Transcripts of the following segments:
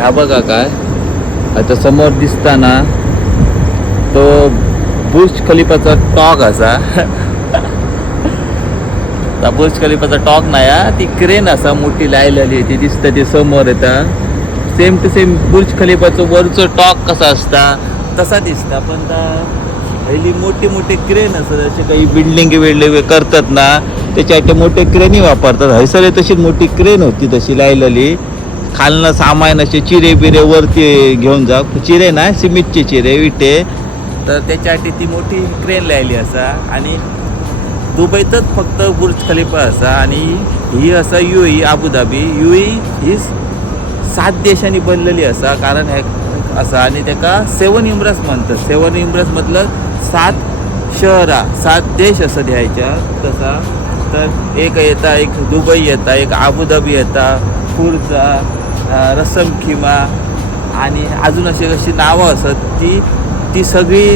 ह्या बघा काय आता समोर दिसताना तो बुर्ज खलिफाचा टॉक असा बुर्ज खलिफाचा टॉक नाही ती क्रेन असा मोठी लायलेली ती दिसतं ती समोर येता सेम टू सेम बुर्ज खलिफाचं वरचं टॉक कसा असता तसा दिसता पण पहिली मोठी मोठी क्रेन असतात जसे काही बिल्डिंग करतात ना त्याच्यासाठी मोठे क्रेनी वापरतात हैसर तशी मोठी क्रेन होती तशी लायलेली खालनं सामान असे चिरे बिरे वरती घेऊन जा चिरे ना सिमेंटचे चिरे विटे तर त्याच्यासाठी ती मोठी क्रेन लायली असा आणि दुबईतच फक्त बुर्ज खलिफा असा आणि ही असा UAE अबुधाबी UAE ही 7 देशांनी बनलेली असा कारण हे असा आणि त्याका 7 इम्रास म्हणतात 7 इम्रास मधलं 7 शहरा 7 देश असं द्यायच्या तसा तर एक येता एक दुबई येता एक अबुधाबी येता फुरजा रसम खिमा आणि अजून अशी कशी नावं असत ती सगळी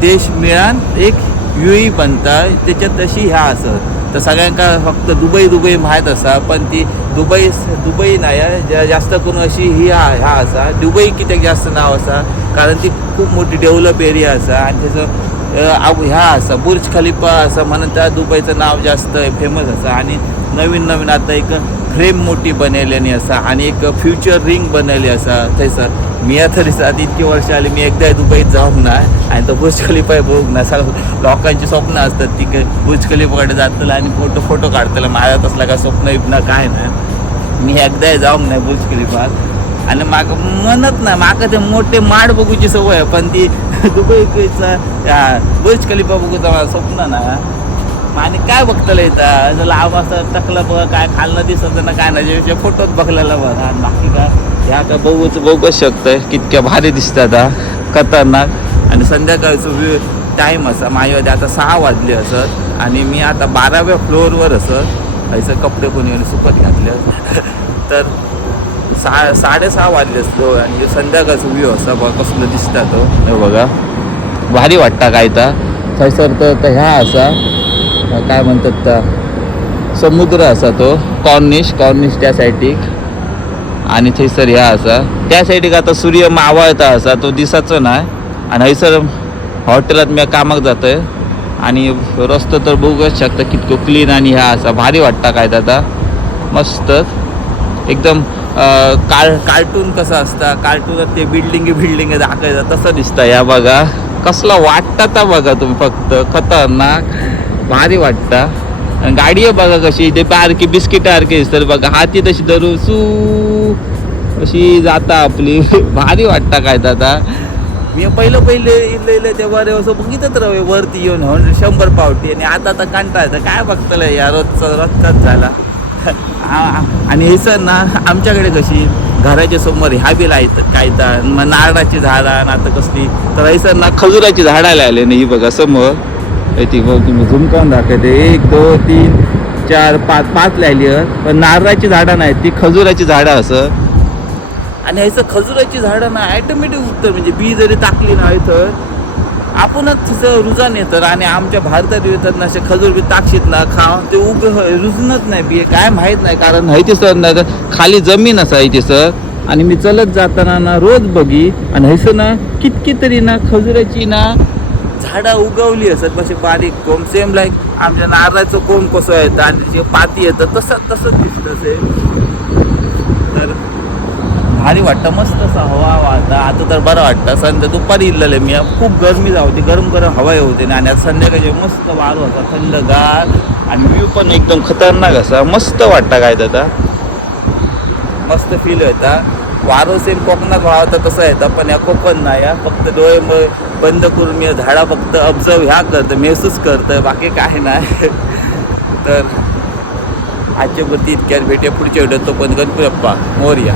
देश मिळून एक UAE बनता त्याच्यात तशी ह्या असत तर सगळ्यांका फक्त दुबई माहीत असा पण ती दुबई नाही जास्त करून अशी ही ह्या असा दुबई कित्याक जास्त नाव असा कारण ती खूप मोठी डेव्हलप एरिया असा आणि त्याचं ह्या असा बुर्ज खलिफा असं म्हणून त्या दुबईचं नाव जास्त फेमस असा आणि नवीन आता एक फ्रेम मोठी बनवल्याने असा आणि एक फ्युचर रिंग बनवली असा थंयसर मी तरी आधी इतकी वर्ष आली मी एकदा दुबईत जाऊन ना आणि तो बुर्ज खलिफा बघ ना सगळं लोकांची स्वप्न असतात ती बुर्ज खलिफाकडे जातलं आणि फोटो काढतलं माझ्या तसला काय स्वप्न इप्न काय नाही मी एकदा जाऊन नाही बुर्ज खलिफात आणि म्हणत ना माका ते मोठे माड बघूची सवय आहे पण ती दुबईचा बुर्ज खलिफा बघूचा माझं स्वप्न ना आणि काय बघतलं येतं लांब असं टकलं बघ काय खालनं दिसत ना काय नाही फोटोत बघलेलं बरं आणि बाकी काय ह्या का बघूच शकतंय कितक्या भारी दिसतात खतरनाक आणि संध्याकाळचं टाईम असा माझ्या आता 6 वाजले असत आणि मी आता 12व्या फ्लोअरवर असत असं कपडे पण येऊन सुकत घातले तर 6:30 वाजले असतो आणि संध्याकाळचं व्ह्यू असा बघा कसलं दिसता तो हे बघा भारी वाटता काय थंयसर तर ह्या असा काय म्हणतात तर समुद्र असा तो कॉर्निश त्या साईडीक आणि थंयसर ह्या असा त्या साईडीक आता सूर्य मावळता असा तो दिसाचो नाही आणि हयसर हॉटेलात मी कामाक जातोय आणि रस्तो तर बघूच शकता कितको क्लीन आणि ह्या असा भारी वाटता काय आता मस्त एकदम कार्टून कसं असता कार्टूनात ते बिल्डिंग दाखवायचं तसं दिसतं या बघा कसला वाटता बघा तुम्ही फक्त खतरनाक भारी वाटता गाडी आहे बघा कशी ते पारकी बिस्किट सारखी दिसतात बघा हाती तशी धरून सू अशी जाता आपली भारी वाटता काय आता मी पहिले इल्ले तेव्हा असं बघितच रवे वरती येऊन 100 पावटी आणि आता कंटाळतं काय बघतलं या रोजचाच झाला आणि हे सर ना आमच्याकडे कशी घराच्या समोर ह्या बी लायतात काय तर मग नारळाची झाडं आता कसली तर हे सर ना खजुराची झाडं लायले ना ही बघा समोर ती बघ तुम्ही झूम करून दाखवते 1 2 3 4 5 लायली पण नारळाची झाडं नाही ती खजुराची झाडं असं आणि ह्याचं खजुराची झाडं ना ॲटोमॅटिक उगतं म्हणजे बी जरी टाकली ना तर आपणच तिचं रुजन येतं आणि आमच्या भारतात येतात ना असे खजूर बी टाकशीत ना खाऊन ते रुजणच नाही बी काय माहीत नाही कारण हयते सर ना खाली जमीन असा हयते सर आणि मी चलत जाताना ना रोज बघी आणि हयसं ना कितकी तरी ना खजुराची ना झाडं उगवली असत कशी बारीक कोंब सेम लाईक आमच्या नारळाचं कोंब कसं येतं आणि जे पाती येतं तसंच दिसतं सेम तर भारी वाटतं मस्त असं हवा वाटतं आता तर बरं वाटतं संध्या दुपारी इल्लेले मी खूप गरमी जावती गरम हवा होते आणि आता संध्याकाळी मस्त वारं होता थंडगार आणि व्ह्यू पण एकदम खतरनाक असा मस्त वाटतं काय आता मस्त फील होता वारं सेम कोकणात वाहतं तसं येतं पण या कोकण नाही फक्त डोळे बंद करून मी झाडा फक्त ऑब्झर्व ह्या करतं महसूस करतं बाकी काय नाही तर आजच्या गोष्टी इतक्यात भेटूया पुढच्या व्हिडिओत तो पण गणपती बाप्पा मोरया